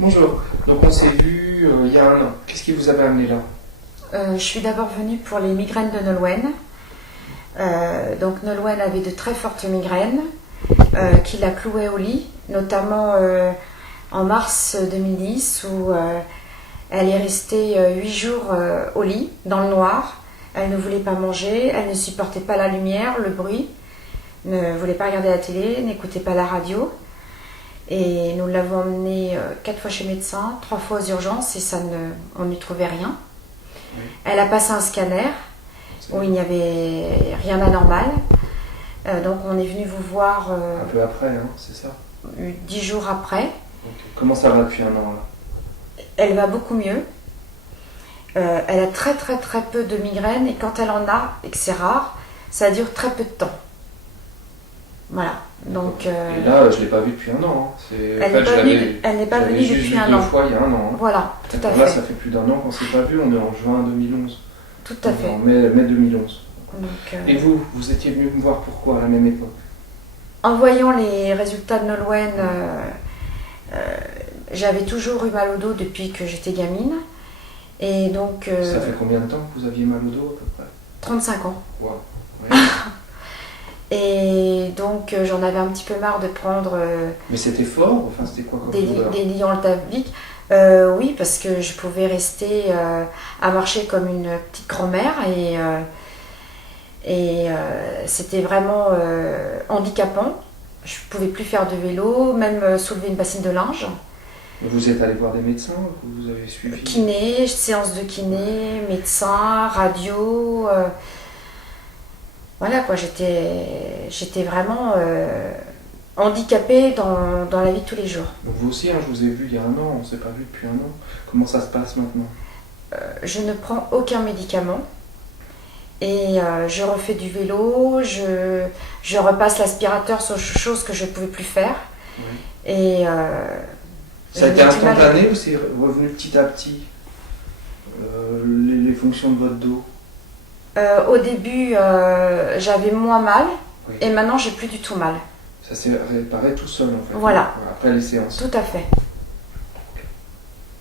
Bonjour, donc on s'est vu il y a un an. Qu'est-ce qui vous avait amené là? Je suis d'abord venue pour les migraines de Nolwenn. Donc Nolwenn avait de très fortes migraines qui la clouaient au lit, notamment en mars 2010 où elle est restée 8 jours au lit, dans le noir. Elle ne voulait pas manger, elle ne supportait pas la lumière, le bruit, ne voulait pas regarder la télé, n'écoutait pas la radio. Et nous l'avons emmenée 4 fois chez le médecin, 3 fois aux urgences et on n'y trouvait rien. Oui. Elle a passé un scanner où il n'y avait rien d'anormal. Donc on est venu vous voir... un peu après, hein, c'est ça? 10 jours après. Okay. Comment ça va depuis un an là? Elle va beaucoup mieux. Elle a très peu de migraines et quand elle en a, et que c'est rare, ça dure très peu de temps. Voilà. Donc, et là, je ne l'ai pas vue depuis un an. Hein. Elle n'est pas venue depuis un an. Deux fois il y a un an. Hein. Voilà, tout à fait. Là, ça fait plus d'un an qu'on ne s'est pas vu. On est en juin 2011. Tout à fait. En mai 2011. Donc, et vous étiez venu me voir pourquoi à la même époque? En voyant les résultats de Nolwenn, j'avais toujours eu mal au dos depuis que j'étais gamine. Et donc, ça fait combien de temps que vous aviez mal au dos à peu près? 35 ans. Wow. Ouais. Et donc j'en avais un petit peu marre de prendre... Mais c'était fort? Enfin, c'était quoi comme des lits en tablique. Oui, parce que je pouvais rester à marcher comme une petite grand-mère et c'était vraiment handicapant. Je ne pouvais plus faire de vélo, même soulever une bassine de linge. Vous êtes allé voir des médecins que vous avez suivis? Kiné, séance de kiné, médecin, radio... Voilà quoi, j'étais vraiment handicapée dans la vie de tous les jours. Donc vous aussi, hein, je vous ai vu il y a un an, on ne s'est pas vu depuis un an. Comment ça se passe maintenant? Je ne prends aucun médicament et je refais du vélo, je repasse l'aspirateur sur chose que je ne pouvais plus faire. Oui. Et ça a été instantané ou c'est revenu petit à petit les fonctions de votre dos? Au début, j'avais moins mal, oui. Et maintenant, j'ai plus du tout mal. Ça s'est réparé tout seul en fait. Voilà. Après les séances. Tout à fait.